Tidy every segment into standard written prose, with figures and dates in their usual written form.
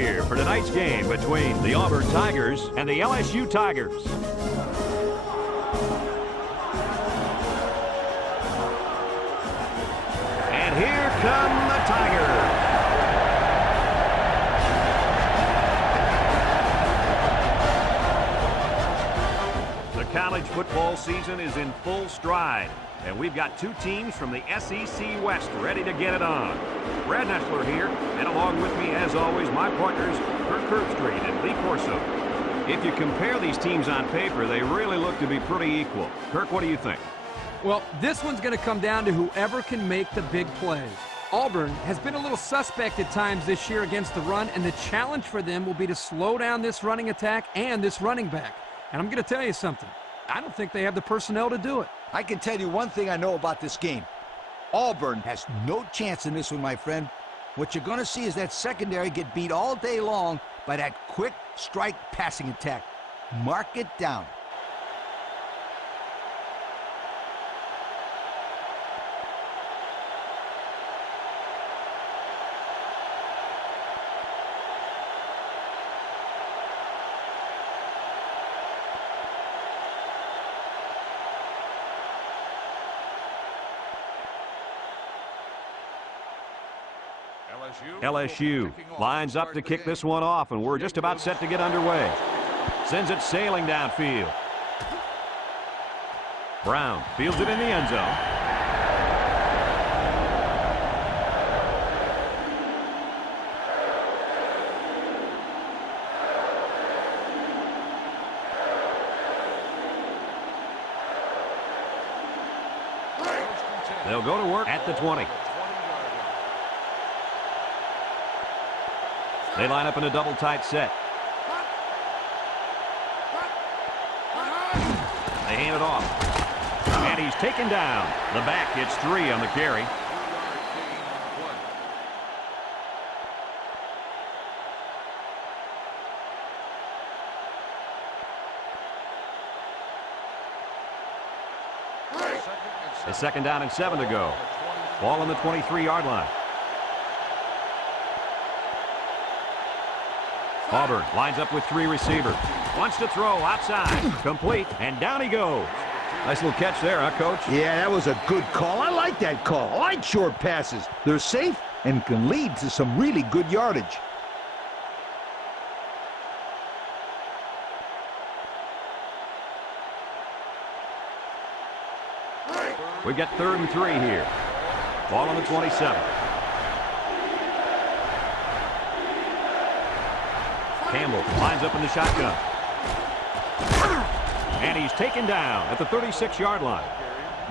here for tonight's game between the Auburn Tigers and the LSU Tigers. And here come the Tigers. The college football season is in full stride, and we've got two teams from the SEC West ready to get it on. Brad Nessler here, and along with me, as always, my partners, Kirk Herbstreit and Lee Corso. If you compare these teams on paper, they really look to be pretty equal. Kirk, what do you think? Well, this one's going to come down to whoever can make the big plays. Auburn has been a little suspect at times this year against the run, and the challenge for them will be to slow down this running attack and this running back. And I'm going to tell you something. I don't think they have the personnel to do it. I can tell you one thing I know about this game. Auburn has no chance in this one, my friend. What you're going to see is that secondary get beat all day long by that quick strike passing attack. Mark it down. LSU lines up to kick this one off, and we're just about set to get underway. Sends it sailing downfield. Brown fields it in the end zone. They'll go to work at the 20. They line up in a double tight set. They hand it off. And he's taken down. The back gets 3 on the carry. A 2nd down and 7 to go. Ball on the 23-yard line. Auburn lines up with 3 receivers. Wants to throw outside. Complete. And down he goes. Nice little catch there, huh, Coach? Yeah, that was a good call. I like that call. I like short passes. They're safe and can lead to some really good yardage. We've got 3rd and 3 here. Ball on the 27. Campbell lines up in the shotgun. And he's taken down at the 36-yard line.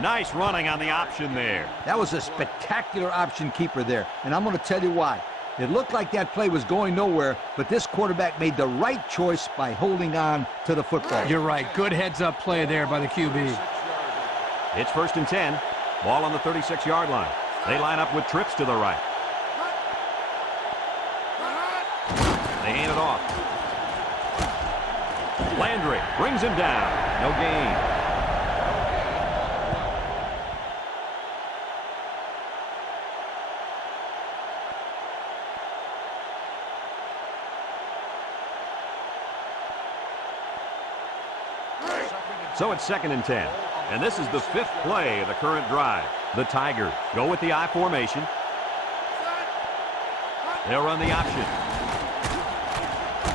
Nice running on the option there. That was a spectacular option keeper there, and I'm going to tell you why. It looked like that play was going nowhere, but this quarterback made the right choice by holding on to the football. You're right. Good heads-up play there by the QB. It's 1st and 10. Ball on the 36-yard line. They line up with trips to the right. They hand it off. Landry brings him down. No gain. So it's 2nd and 10. And this is the 5th play of the current drive. The Tigers go with the I formation. They'll run the option.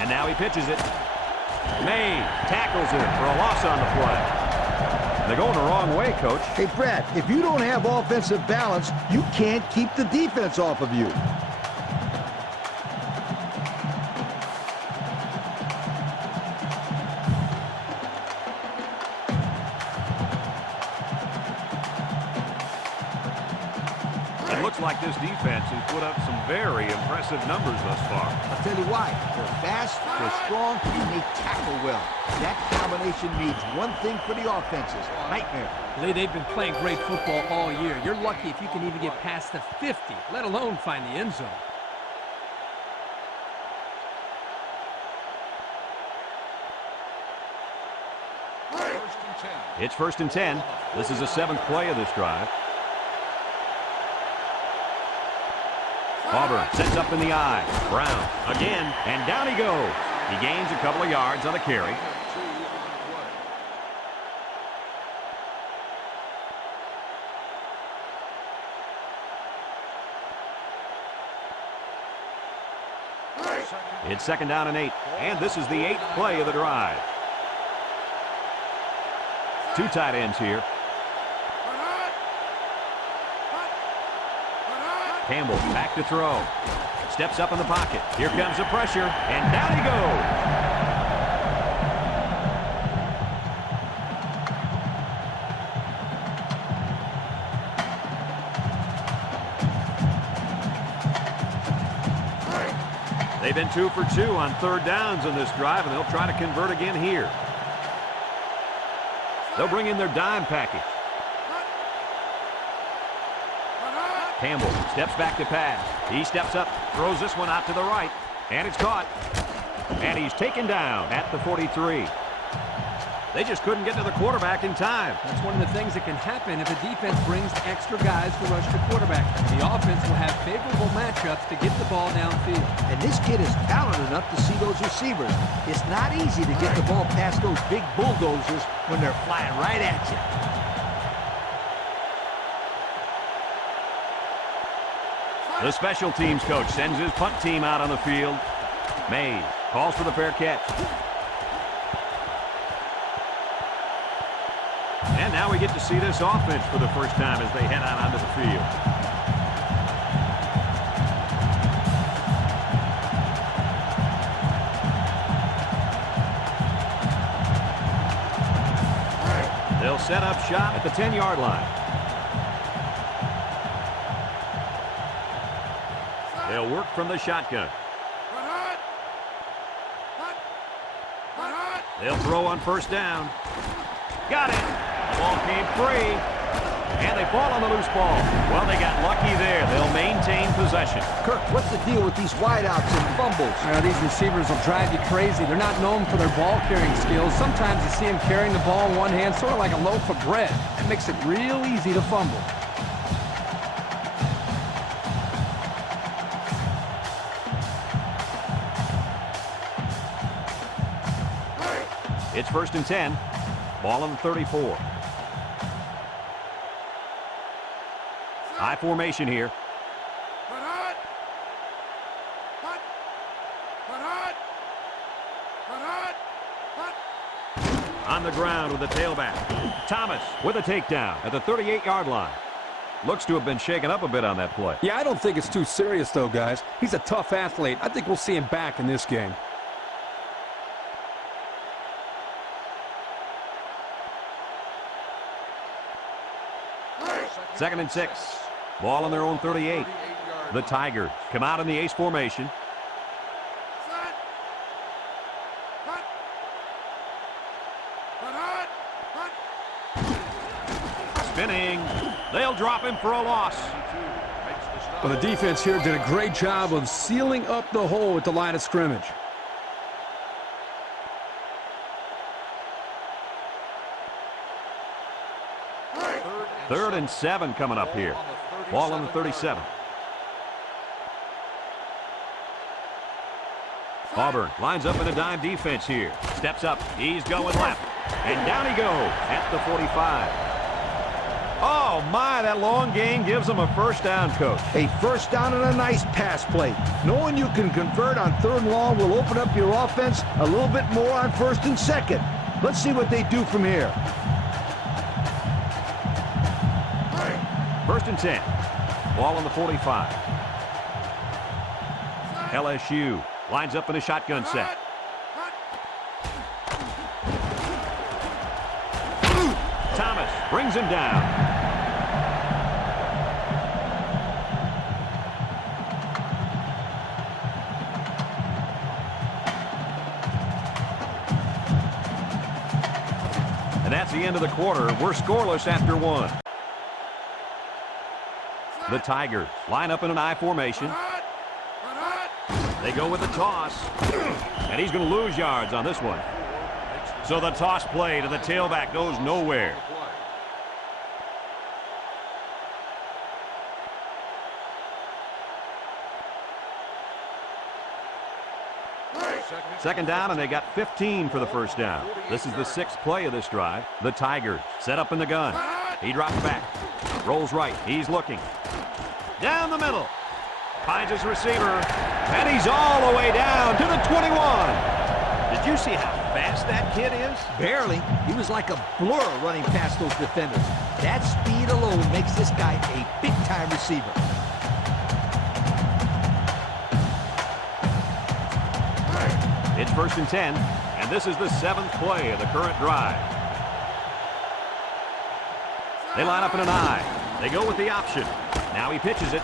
And now he pitches it. May tackles it for a loss on the play. They're going the wrong way, Coach. Hey, Brad, if you don't have offensive balance, you can't keep the defense off of you. It looks like this defense has put up some very impressive numbers thus far. I'll tell you why. They're fast, they're strong, and they tackle well. That combination means one thing for the offenses. Nightmare. Lee, they've been playing great football all year. You're lucky if you can even get past the 50, let alone find the end zone. It's 1st and 10. This is the 7th play of this drive. Auburn sets up in the eye. Brown again, and down he goes. He gains a couple of yards on the carry. It's 2nd down and 8, and this is the 8th play of the drive. 2 tight ends here. Campbell back to throw. Steps up in the pocket. Here comes the pressure, and down he goes. They've been 2 for 2 on 3rd downs in this drive, and they'll try to convert again here. They'll bring in their dime package. Campbell steps back to pass. He steps up, throws this one out to the right, and it's caught. And he's taken down at the 43. They just couldn't get to the quarterback in time. That's one of the things that can happen if a defense brings extra guys to rush the quarterback. The offense will have favorable matchups to get the ball downfield. And this kid is talented enough to see those receivers. It's not easy to get the ball past those big bulldozers when they're flying right at you. The special teams coach sends his punt team out on the field. Mays calls for the fair catch. And now we get to see this offense for the first time as they head out onto the field. They'll set up shop at the 10-yard line. They'll work from the shotgun. They'll throw on 1st down. Got it. The ball came free. And they fall on the loose ball. Well, they got lucky there. They'll maintain possession. Kirk, what's the deal with these wideouts and fumbles? These receivers will drive you crazy. They're not known for their ball-carrying skills. Sometimes you see them carrying the ball in one hand, sort of like a loaf of bread. That makes it real easy to fumble. It's 1st and 10. Ball on the 34. High formation here. On the ground with the tailback. Thomas with a takedown at the 38-yard line. Looks to have been shaken up a bit on that play. Yeah, I don't think it's too serious, though, guys. He's a tough athlete. I think we'll see him back in this game. Second and 6. Ball on their own 38. The Tigers come out in the ace formation. Spinning. They'll drop him for a loss. Well, the defense here did a great job of sealing up the hole at the line of scrimmage. 3rd and 7 coming up here. Ball on the 37. Auburn lines up in a dime defense here. Steps up. He's going left. And down he goes at the 45. Oh, my, that long gain gives them a 1st down, Coach. A 1st down and a nice pass play. Knowing you can convert on 3rd and long will open up your offense a little bit more on 1st and 2nd. Let's see what they do from here. 1st and 10. Ball on the 45. LSU lines up in a shotgun set. Thomas brings him down. And that's the end of the quarter. We're scoreless after 1. The Tigers line up in an I formation. They go with the toss. And he's going to lose yards on this one. So the toss play to the tailback goes nowhere. Second down, and they got 15 for the first down. This is the 6th play of this drive. The Tigers set up in the gun. He drops back. Rolls right. He's looking. Down the middle. Finds his receiver. And he's all the way down to the 21. Did you see how fast that kid is? Barely. He was like a blur running past those defenders. That speed alone makes this guy a big-time receiver. It's 1st and 10, and this is the 7th play of the current drive. They line up in an I. They go with the option. Now he pitches it.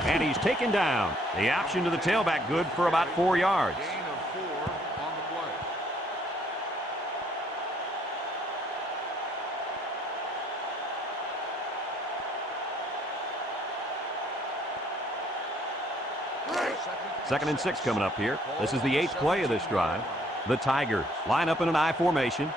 And he's taken down. The option to the tailback good for about 4 yards. Gain of 4 on the play. Second and 6 coming up here. This is the 8th play of this drive. The Tigers line up in an I formation.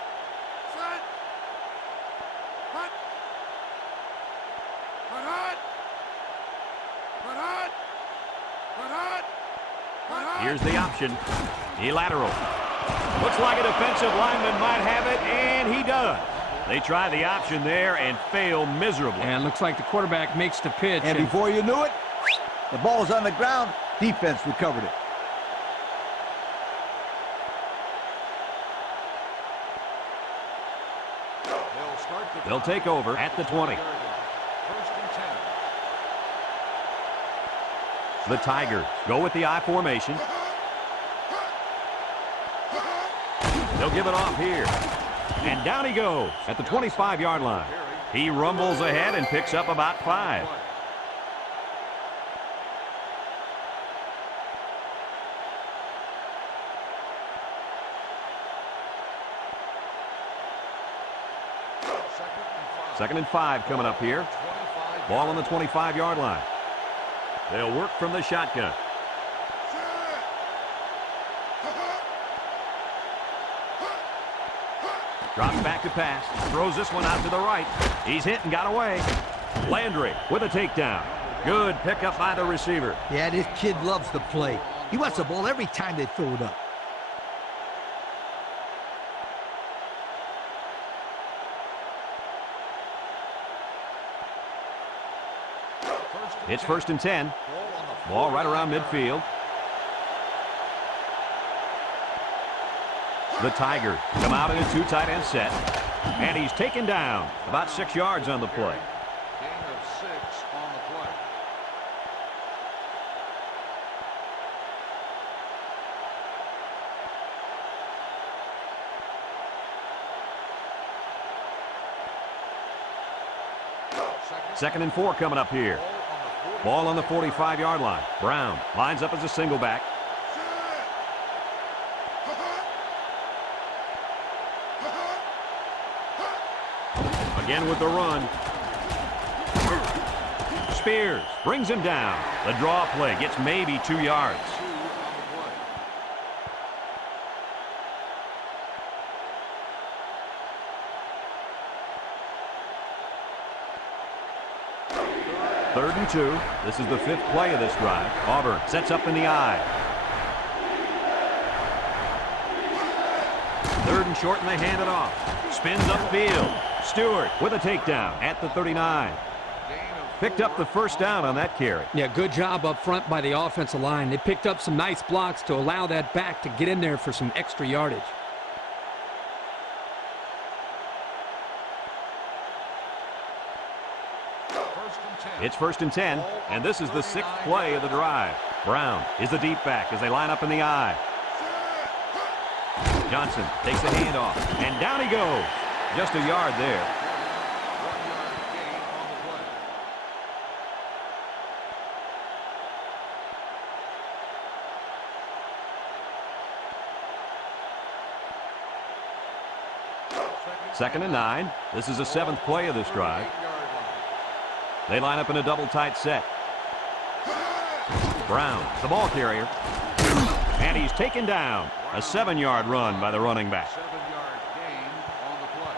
Here's the option. He lateral. Looks like a defensive lineman might have it, and he does. They try the option there and fail miserably. And looks like the quarterback makes the pitch. And before you knew it, the ball's on the ground. Defense recovered it. They'll take over at the 20. The Tigers go with the I formation. They'll give it off here. And down he goes at the 25-yard line. He rumbles ahead and picks up about 5. Second and 5 coming up here. Ball on the 25-yard line. They'll work from the shotgun. Drops back to pass. Throws this one out to the right. He's hit and got away. Landry with a takedown. Good pickup by the receiver. Yeah, this kid loves to play. He wants the ball every time they throw it up. It's 1st and 10. Ball right around midfield. The Tigers come out in a 2 tight end set. And he's taken down about 6 yards on the play. Gain of 6 on the play. Second and 4 coming up here. Ball on the 45-yard line. Brown lines up as a single back. Again with the run. Spears brings him down. The draw play gets maybe 2 yards. Third and 2. This is the 5th play of this drive. Auburn sets up in the I. Third and short, and they hand it off. Spins upfield. Stewart with a takedown at the 39. Picked up the first down on that carry. Yeah, good job up front by the offensive line. They picked up some nice blocks to allow that back to get in there for some extra yardage. It's 1st and 10, and this is the 6th play of the drive. Brown is the deep back as they line up in the I. Johnson takes the handoff, and down he goes. Just a yard there. 1-yard gain on the play. Second and 9. This is the 7th play of this drive. They line up in a double tight set. Brown, the ball carrier. And he's taken down. A 7-yard run by the running back. 7-yard gain on the play.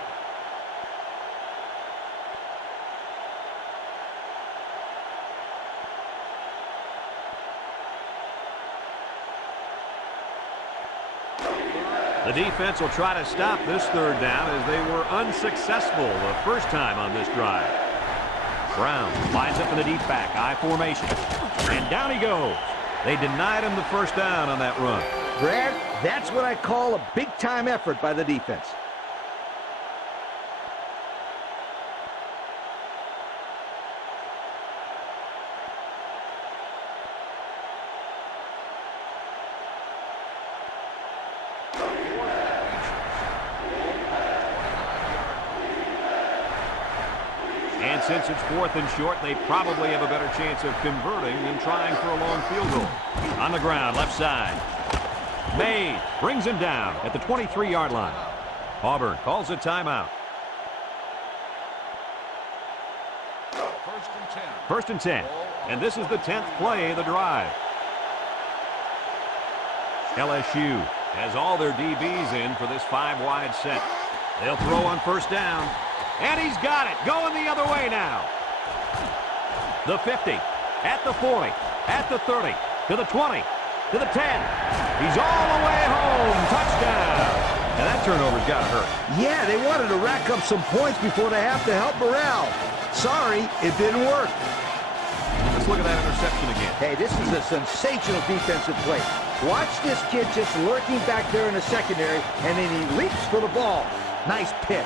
The defense will try to stop this third down as they were unsuccessful the first time on this drive. Brown lines up in the deep back, I formation. And down he goes. They denied him the first down on that run. Brad, that's what I call a big-time effort by the defense. And since it's 4th and short, they probably have a better chance of converting than trying for a long field goal. On the ground, left side. May brings him down at the 23-yard line. Auburn calls a timeout. 1st and 10. And this is the 10th play of the drive. LSU has all their DBs in for this 5-wide set. They'll throw on first down. And he's got it. Going the other way now. The 50, at the 40, at the 30, to the 20, to the 10. He's all the way home. Touchdown. And that turnover's got to hurt. Yeah, they wanted to rack up some points before they have to help morale. Sorry, it didn't work. Let's look at that interception again. Hey, this is a sensational defensive play. Watch this kid just lurking back there in the secondary, and then he leaps for the ball. Nice pick.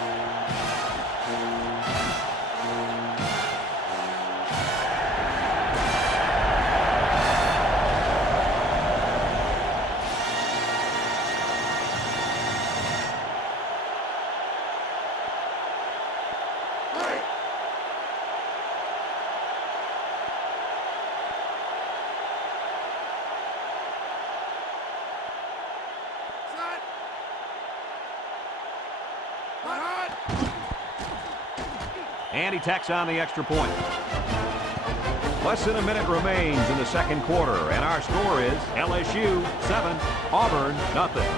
And he tacks on the extra point. Less than a minute remains in the second quarter, and our score is LSU 7, Auburn nothing.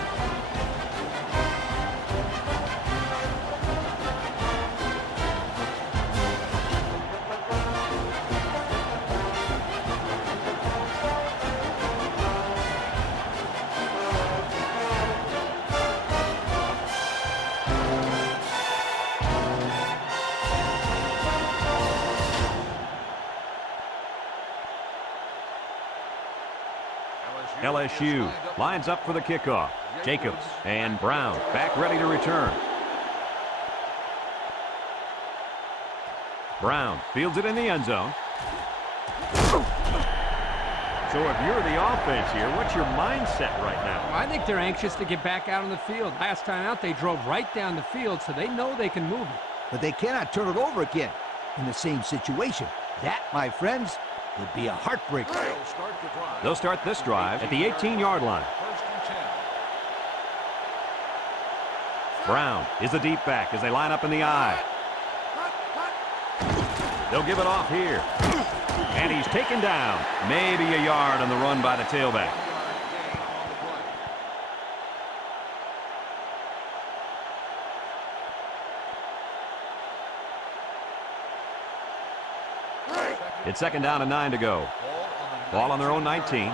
LSU lines up for the kickoff. Jacobs and Brown back ready to return. Brown fields it in the end zone. So if you're the offense here, what's your mindset right now? I think they're anxious to get back out on the field. Last time out, they drove right down the field, so they know they can move it. But they cannot turn it over again in the same situation. That, my friends, would be a heartbreaker. They'll start this drive at the 18-yard line. Brown is the deep back as they line up in the I. They'll give it off here. And he's taken down. Maybe a yard on the run by the tailback. It's 2nd down and 9 to go. Ball on their own 19.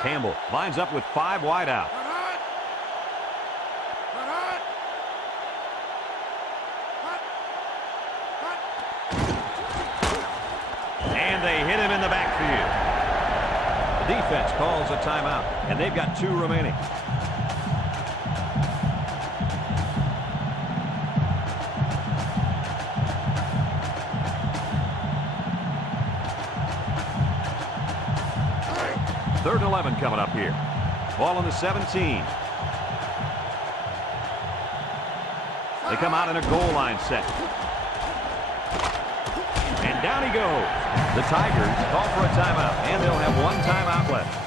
Campbell lines up with 5 wide out. And they hit him in the backfield. The defense calls a timeout, and they've got 2 remaining. Third and 11 coming up here. Ball on the 17. They come out in a goal line set. And down he goes. The Tigers call for a timeout, and they'll have 1 timeout left.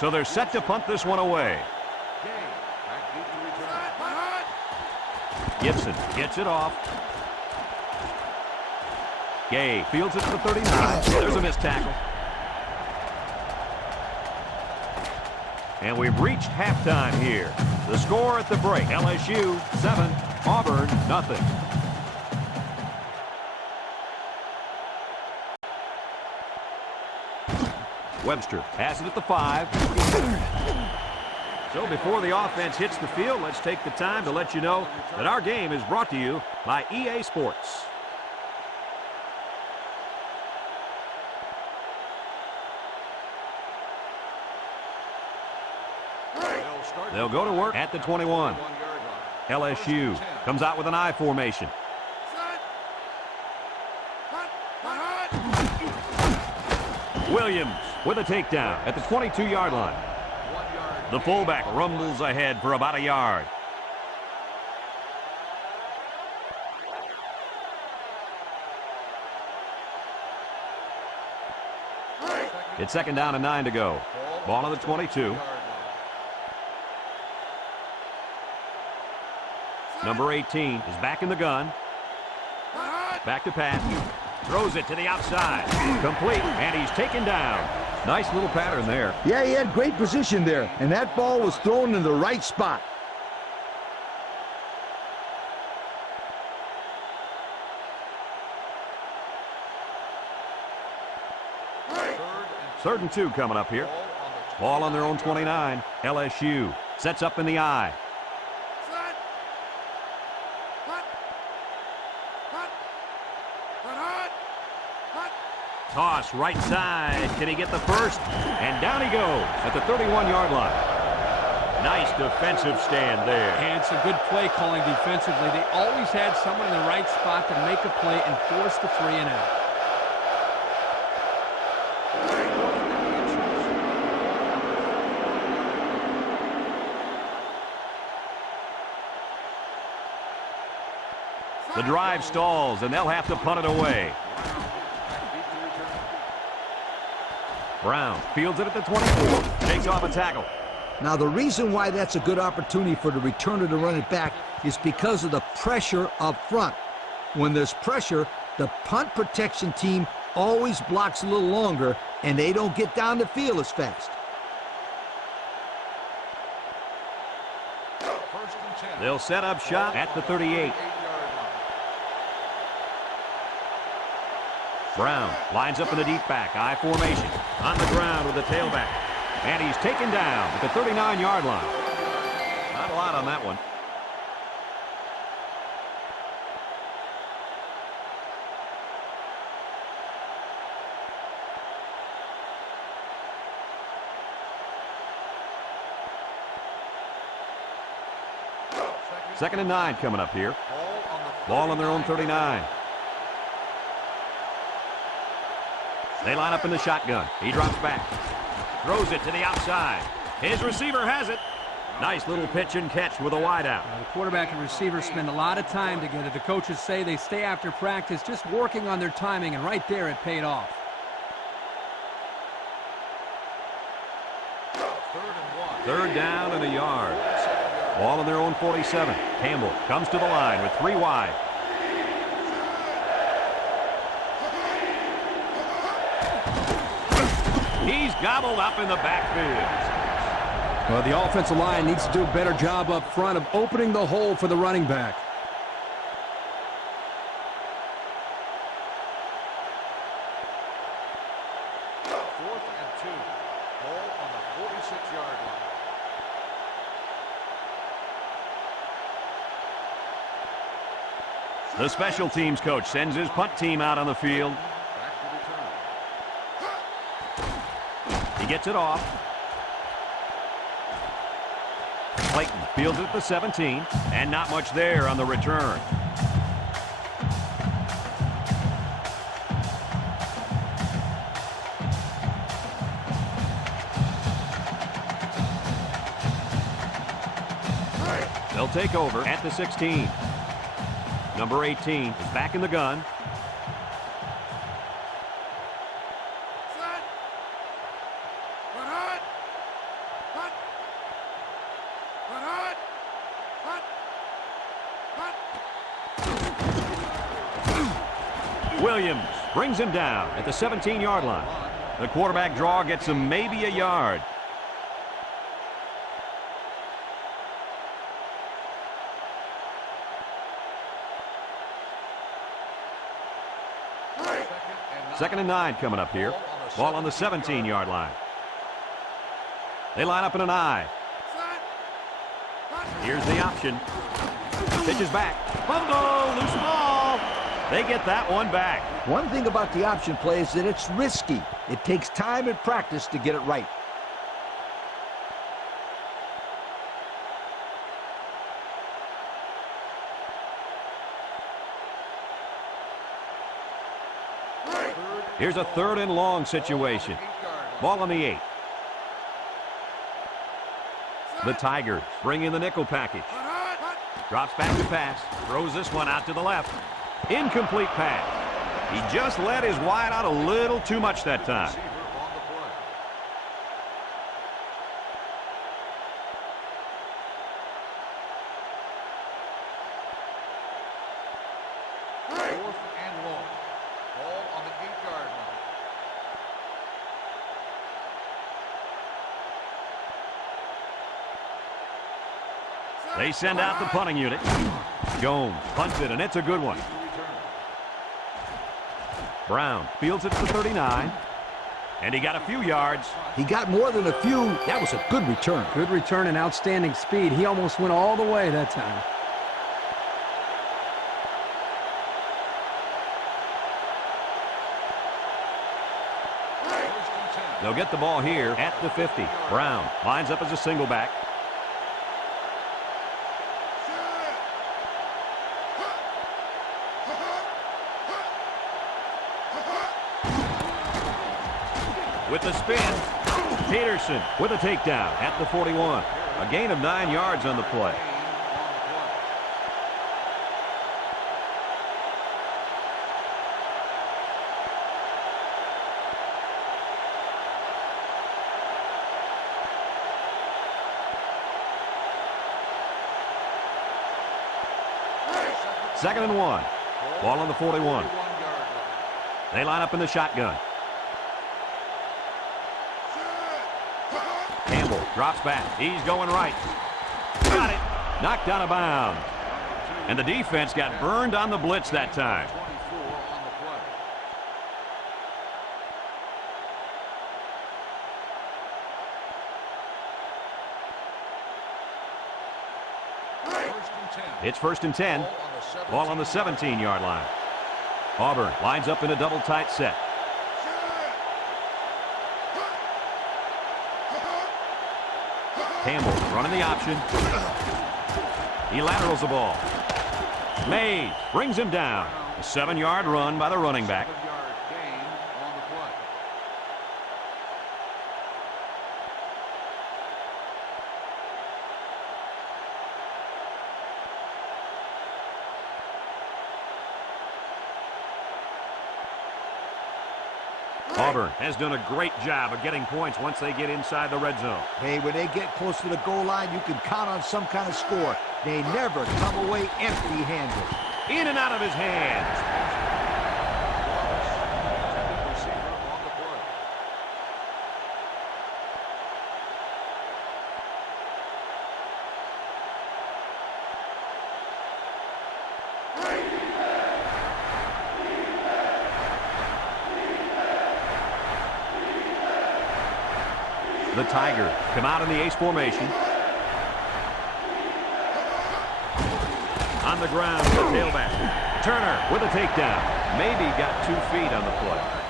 So they're set to punt this one away. Gibson gets it off. Gay fields it to the 39. There's a missed tackle. And we've reached halftime here. The score at the break, LSU 7, Auburn nothing. Webster has it at the 5. So before the offense hits the field, let's take the time to let you know that our game is brought to you by EA Sports. They'll go to work at the 21. LSU comes out with an I formation. Williams with a takedown at the 22-yard line. The fullback rumbles ahead for about a yard. It's second down and 9 to go. Ball on the 22. Number 18 is back in the gun. Back to pass. Throws it to the outside. Complete, and he's taken down. Nice little pattern there. Yeah, he had great position there, and that ball was thrown in the right spot. Third and 2 coming up here. Ball on their own 29. LSU sets up in the I. Toss right side. Can he get the first? And down he goes at the 31-yard line. Nice defensive stand there. And some good play calling defensively. They always had someone in the right spot to make a play and force the 3 and out. The drive stalls, and they'll have to punt it away. Brown fields it at the 24. Takes off a tackle. Now, the reason why that's a good opportunity for the returner to run it back is because of the pressure up front. When there's pressure, the punt protection team always blocks a little longer, and they don't get down the field as fast. They'll set up shop at the 38. Brown lines up in the deep back, I formation. On the ground with the tailback. And he's taken down at the 39-yard line. Not a lot on that one. Second and 9 coming up here. Ball on their own 39. They line up in the shotgun. He drops back. Throws it to the outside. His receiver has it. Nice little pitch and catch with a wideout. The quarterback and receiver spend a lot of time together. The coaches say they stay after practice just working on their timing, and right there it paid off. Third down and a yard. Ball on their own 47. Campbell comes to the line with 3 wide. He's gobbled up in the backfield. Well, the offensive line needs to do a better job up front of opening the hole for the running back. Fourth and 2. Ball on the 46-yard line. The special teams coach sends his punt team out on the field. He gets it off. Clayton fields it at the 17, and not much there on the return. They'll take over at the 16. Number 18 is back in the gun. Williams brings him down at the 17-yard line. The quarterback draw gets him maybe a yard. 2nd and 9 coming up here. Ball on the 17-yard line. They line up in an I. Here's the option. Pitches back. Fumble, loose ball. They get that one back. One thing about the option play is that it's risky. It takes time and practice to get it right. Here's a 3rd and long situation. Ball on the 8. The Tigers bring in the nickel package. Drops back to pass. Throws this one out to the left. Incomplete pass. He just let his wide out a little too much that time. They send out the punting unit. Jones punts it, and it's a good one. Brown fields it to the 39. And he got a few yards. He got more than a few. That was a good return. Good return and outstanding speed. He almost went all the way that time. They'll get the ball here at the 50. Brown lines up as a single back. With the spin, Peterson with a takedown at the 41. A gain of 9 yards on the play. Second and 1. Ball on the 41. They line up in the shotgun. Campbell drops back. He's going right. Got it. Knocked out of bounds. And the defense got burned on the blitz that time. It's 1st and 10. Ball on the 17-yard line. Auburn lines up in a double tight set. Campbell running the option. He laterals the ball. Mays brings him down. A 7-yard run by the running back. Auburn has done a great job of getting points once they get inside the red zone. Hey, when they get close to the goal line, you can count on some kind of score. They never come away empty-handed. In and out of his hands. The Tigers come out in the ace formation. On the ground, the tailback. Turner with a takedown. Maybe got 2 feet on the play.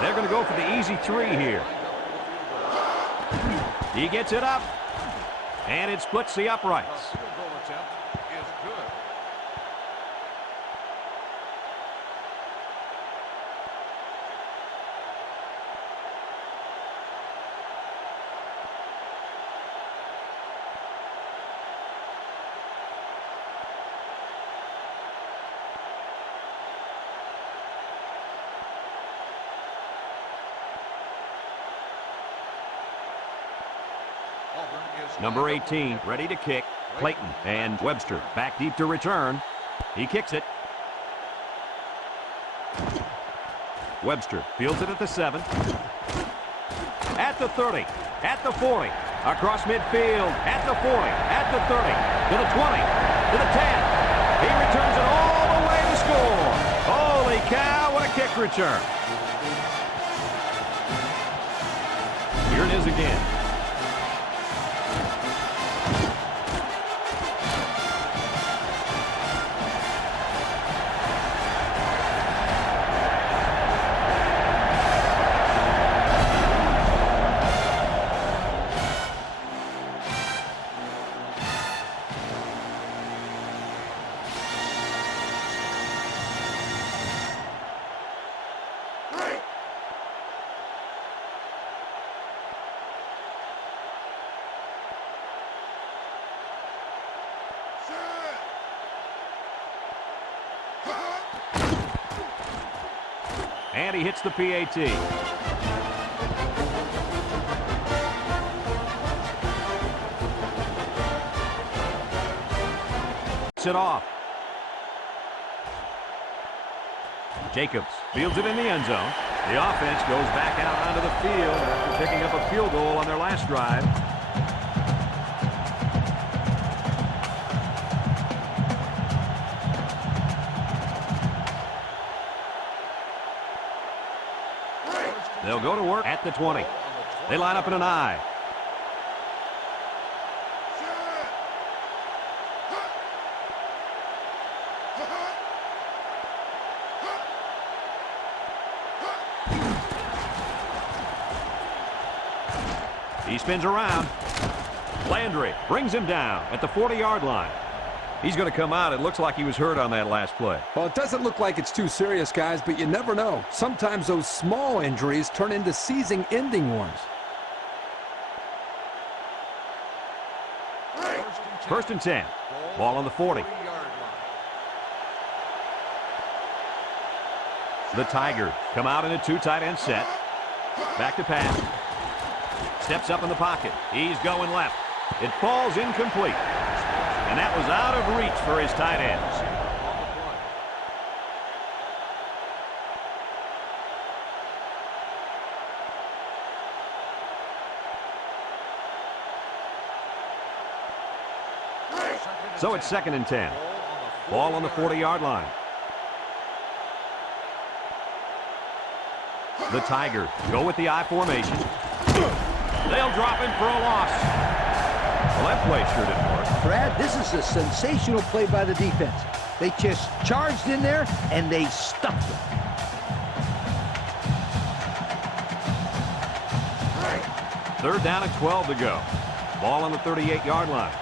They're going to go for the easy 3 here. He gets it up, and it splits the uprights. Number 18, ready to kick. Clayton and Webster back deep to return. He kicks it. Webster fields it at the 7. At the 30. At the 40. Across midfield. At the 40. At the 30. To the 20. To the 10. He returns it all the way to score. Holy cow, what a kick return. Here it is again. And he hits the PAT. It off. Jacobs fields it in the end zone. The offense goes back out onto the field after picking up a field goal on their last drive. They'll go to work at the 20. They line up in an I. He spins around. Landry brings him down at the 40-yard line. He's going to come out. It looks like he was hurt on that last play. Well, it doesn't look like it's too serious, guys, but you never know. Sometimes those small injuries turn into season-ending ones. First and 10. Ball on the 40. The Tigers come out in a 2 tight end set. Back to pass. Steps up in the pocket. He's going left. It falls incomplete. And that was out of reach for his tight ends. So it's 2nd and 10. Ball on the 40-yard line. The Tigers go with the I formation. They'll drop him for a loss. Well, that play sure didn't work. Brad, this is a sensational play by the defense. They just charged in there, and they stuffed them. Third down and 12 to go. Ball on the 38-yard line.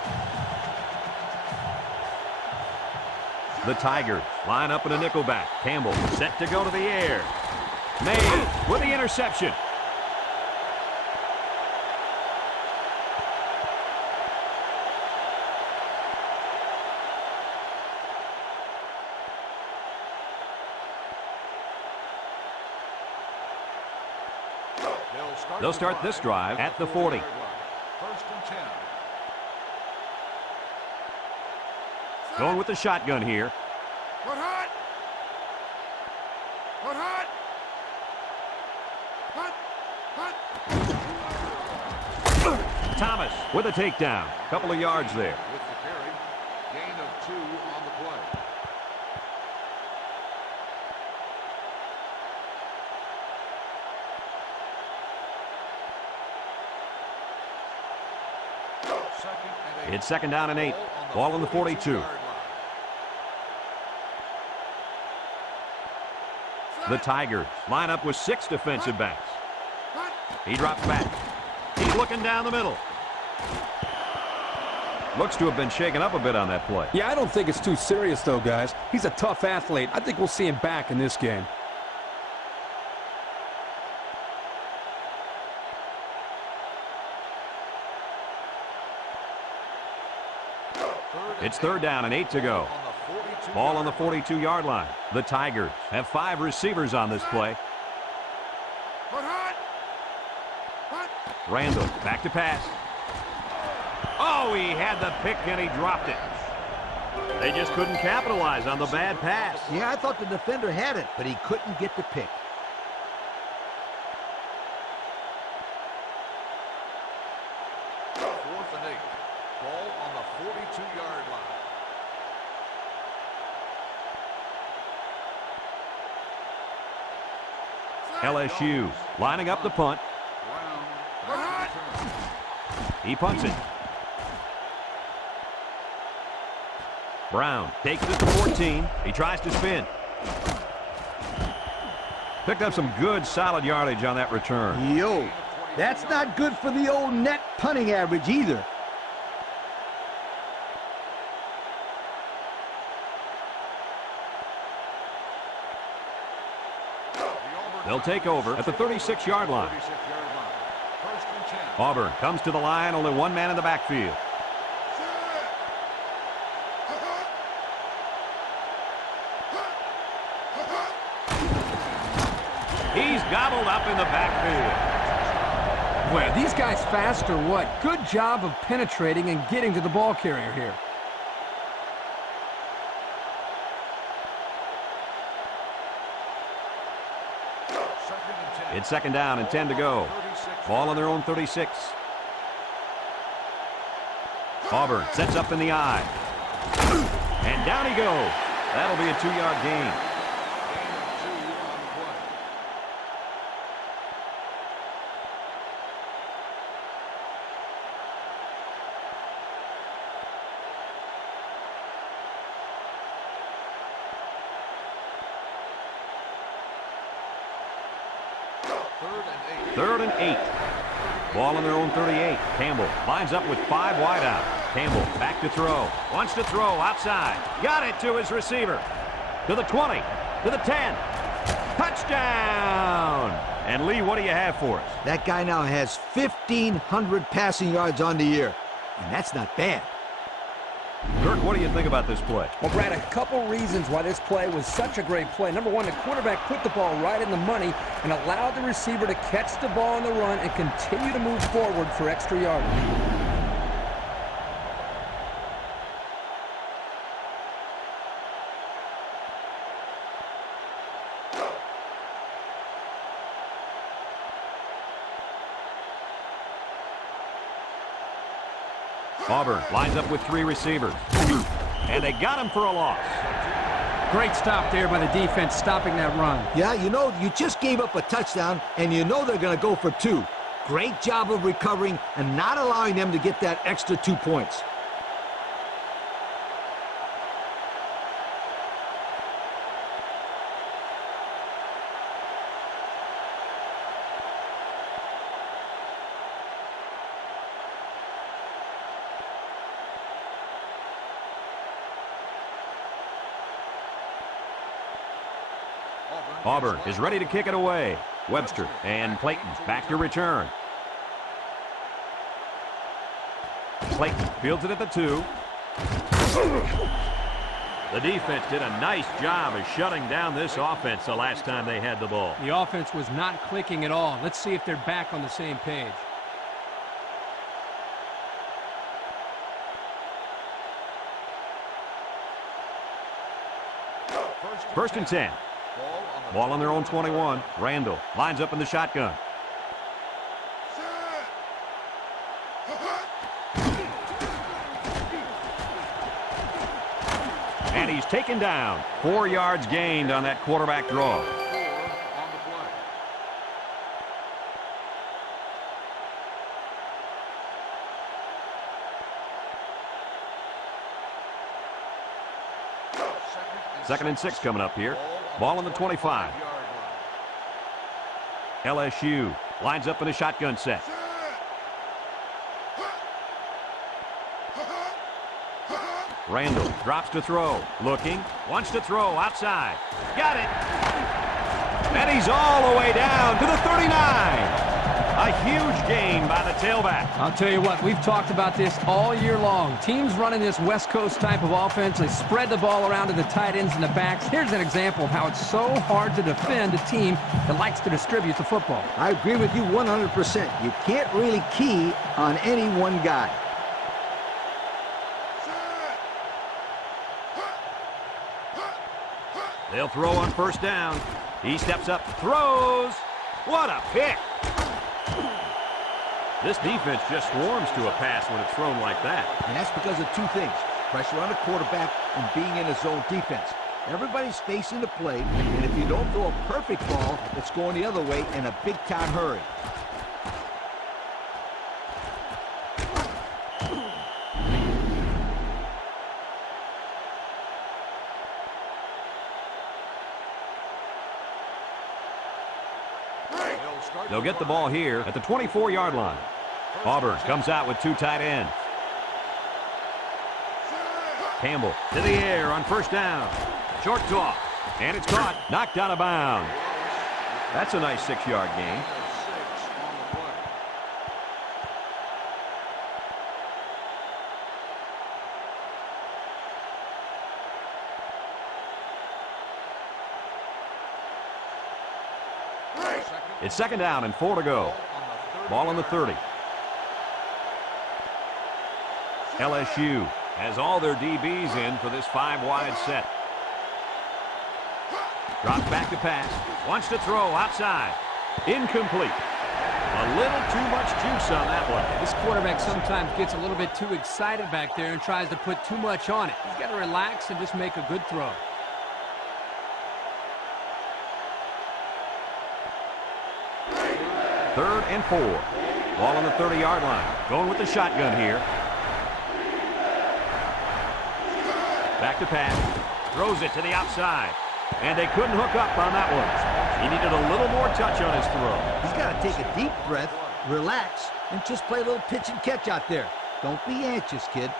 The Tigers line up in a nickelback. Campbell set to go to the air. Made with the interception. They'll start this drive at the 40. First and 10. Going with the shotgun here. Put hot. Put hot. Hot. Thomas with a takedown. Couple of yards there. With the carry. Gain of 2 on the play. It's 2nd down and 8. Ball on the 42. The Tigers line up with 6 defensive backs. He drops back. He's looking down the middle. Looks to have been shaken up a bit on that play. Yeah, I don't think it's too serious, though, guys. He's a tough athlete. I think we'll see him back in this game. It's 3rd down and 8 to go. Ball on the 42-yard line. The Tigers have 5 receivers on this play. Randall back to pass. Oh, he had the pick and he dropped it. They just couldn't capitalize on the bad pass. Yeah, I thought the defender had it, but he couldn't get the pick. Fourth and 8. Ball on the 42-yard line. LSU lining up the punt. He punts it. Brown takes it to 14. He tries to spin. Picked up some good, solid yardage on that return. Yo, that's not good for the old net punting average either. They'll take over at the 36-yard line. Auburn comes to the line, only one man in the backfield. He's gobbled up in the backfield. Well, these guys fast or what? Good job of penetrating and getting to the ball carrier here. It's second down and 10 to go. Ball on their own 36. Auburn sets up in the eye. And down he goes. That'll be a 2-yard gain. Third and 8. Ball on their own 38. Campbell lines up with 5 wide out. Campbell back to throw. Wants to throw outside. Got it to his receiver. To the 20. To the 10. Touchdown! And Lee, what do you have for us? That guy now has 1,500 passing yards on the year, and that's not bad. Kirk, what do you think about this play? Well, Brad, a couple reasons why this play was such a great play. Number one, the quarterback put the ball right in the money and allowed the receiver to catch the ball on the run and continue to move forward for extra yardage. Auburn lines up with 3 receivers. And they got him for a loss. Great stop there by the defense, stopping that run. Yeah, you know, you just gave up a touchdown, and you know they're going to go for 2. Great job of recovering and not allowing them to get that extra 2 points. Auburn is ready to kick it away. Webster and Clayton's back to return. Clayton fields it at the 2. The defense did a nice job of shutting down this offense the last time they had the ball. The offense was not clicking at all. Let's see if they're back on the same page. First and 10. Ball on their own 21. Randall lines up in the shotgun. And he's taken down. 4 yards gained on that quarterback draw. Second and 6 coming up here. Ball on the 25. LSU lines up in a shotgun set. Randall drops to throw. Looking. Wants to throw outside. Got it. And he's all the way down to the 39. A huge gain by the tailback. I'll tell you what, we've talked about this all year long. Teams running this West Coast type of offense, they spread the ball around to the tight ends and the backs. Here's an example of how it's so hard to defend a team that likes to distribute the football. I agree with you 100%. You can't really key on any one guy. They'll throw on first down. He steps up, throws. What a pick! This defense just swarms to a pass when it's thrown like that. And that's because of two things: pressure on the quarterback and being in a zone defense. Everybody's facing the play, and if you don't throw a perfect ball, it's going the other way in a big-time hurry. They'll get the ball here at the 24-yard line. Auburn comes out with two tight ends. Campbell to the air on first down. Short toss, and it's caught, knocked out of bounds. That's a nice 6-yard gain. It's second down and 4 to go. Ball on the 30. LSU has all their DBs in for this 5-wide set. Drops back to pass. Wants to throw outside. Incomplete. A little too much juice on that one. This quarterback sometimes gets a little bit too excited back there and tries to put too much on it. He's got to relax and just make a good throw. Third and 4. Ball on the 30-yard line. Going with the shotgun here. Back to pass. Throws it to the outside. And they couldn't hook up on that one. He needed a little more touch on his throw. He's got to take a deep breath, relax, and just play a little pitch and catch out there. Don't be anxious, kid.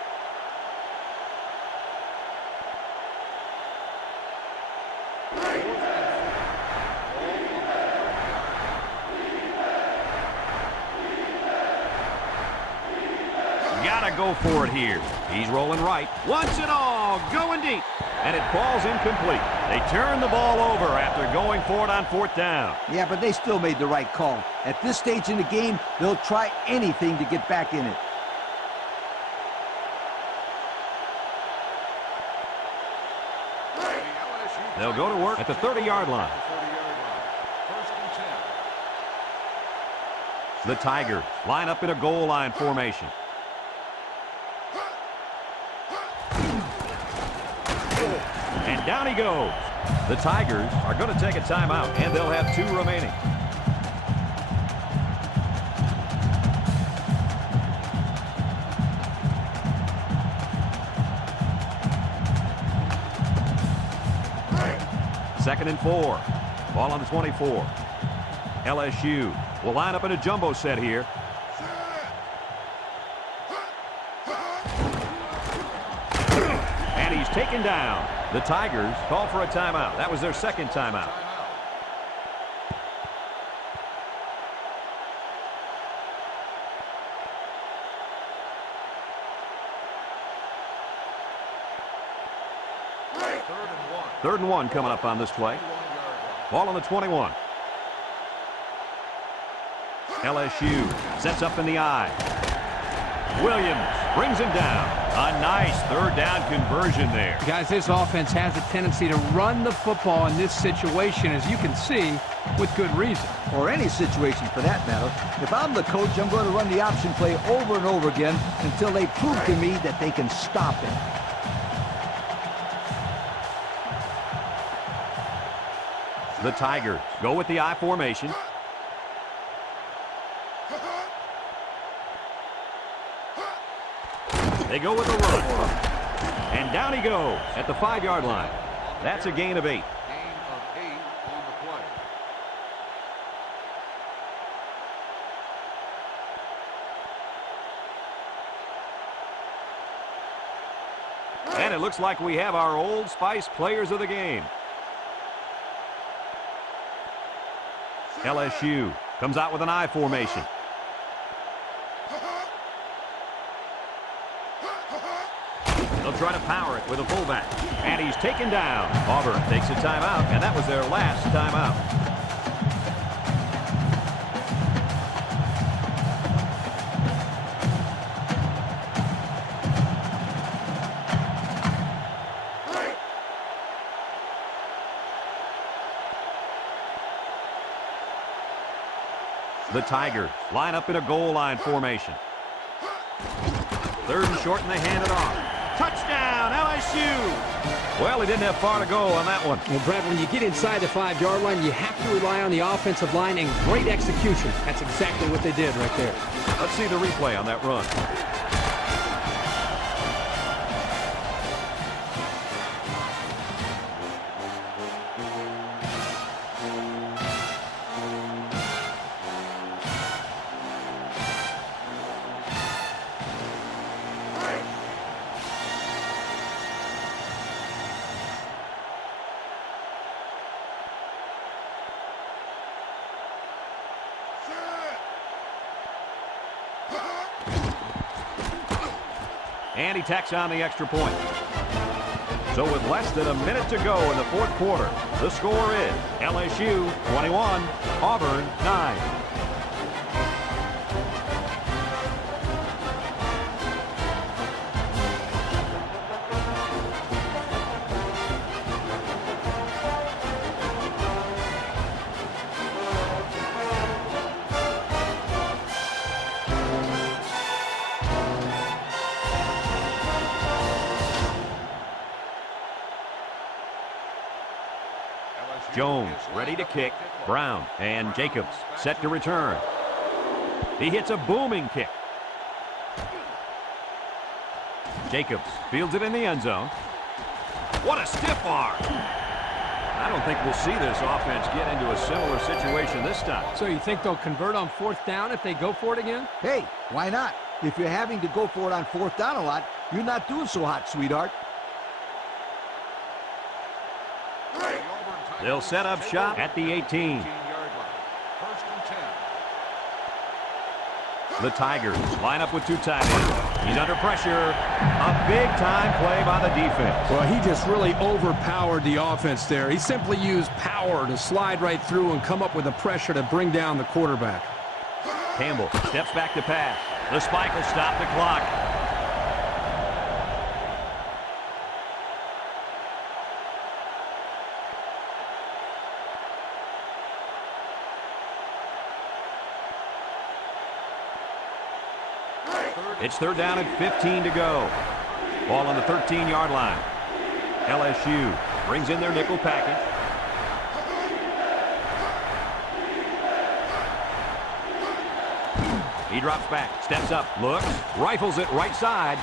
Gotta go for it here. He's rolling right. Wants it all. Going deep. And it falls incomplete. They turn the ball over after going for it on fourth down. Yeah, but they still made the right call. At this stage in the game, they'll try anything to get back in it. They'll go to work at the 30-yard line. The Tigers line up in a goal line formation. And down he goes. The Tigers are going to take a timeout, and they'll have 2 remaining. Second and 4. Ball on the 24. LSU will line up in a jumbo set here. And he's taken down. The Tigers call for a timeout. That was their second timeout. Third and 1 coming up on this play. Ball on the 21. LSU sets up in the I. Williams brings him down. A nice third down conversion there. Guys, this offense has a tendency to run the football in this situation, as you can see, with good reason. Or any situation for that matter. If I'm the coach, I'm going to run the option play over and over again until they prove to me that they can stop it. The Tigers go with the I formation. They go with a run. And down he goes at the 5-yard line. That's a gain of 8. Gain of 8 on the play. And it looks like we have our Old Spice players of the game. LSU comes out with an I formation. They'll try to power it with a fullback. And he's taken down. Auburn takes a timeout, and that was their last timeout. The Tigers line up in a goal line formation. 3rd and short, and they hand it off. Touchdown, LSU! Well, he didn't have far to go on that one. Well, Brad, when you get inside the 5-yard line, you have to rely on the offensive line and great execution. That's exactly what they did right there. Let's see the replay on that run. And he tacks on the extra point. So with less than a minute to go in the 4th quarter, the score is LSU 21, Auburn 9. Jones ready to kick. Brown and Jacobs set to return. He hits a booming kick. Jacobs fields it in the end zone. What a stiff arm. I don't think we'll see this offense get into a similar situation this time. So you think they'll convert on 4th down if they go for it again? Hey, why not? If you're having to go for it on 4th down a lot, you're not doing so hot, sweetheart. They'll set up shop at the 18. The Tigers line up with 2 tight ends. He's under pressure. A big-time play by the defense. Well, he just really overpowered the offense there. He simply used power to slide right through and come up with the pressure to bring down the quarterback. Campbell steps back to pass. The spike will stop the clock. It's 3rd down and 15 to go. Ball on the 13-yard line. LSU brings in their nickel package. He drops back, steps up, looks, rifles it right side.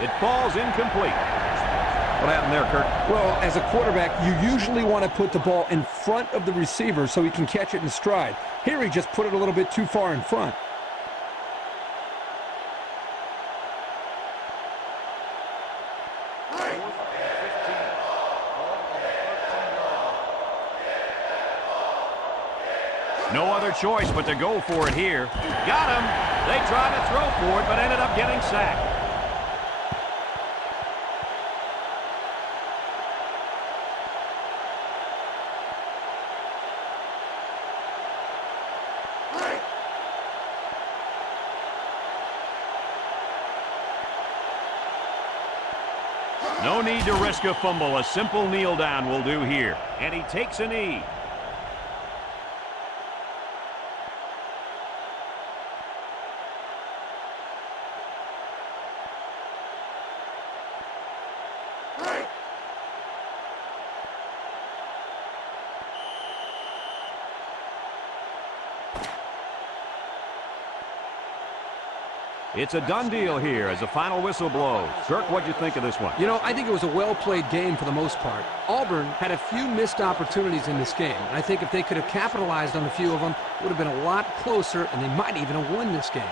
It falls incomplete. What happened there, Kurt? Well, as a quarterback, you usually want to put the ball in front of the receiver so he can catch it in stride. Here he just put it a little bit too far in front. No other choice but to go for it here. Got him. They tried to throw for it, but ended up getting sacked. No need to risk a fumble. A simple kneel down will do here. And he takes a knee. It's a done deal here as the final whistle blows. Kirk, what'd you think of this one? You know, I think it was a well-played game for the most part. Auburn had a few missed opportunities in this game. And I think if they could have capitalized on a few of them, it would have been a lot closer, and they might even have won this game.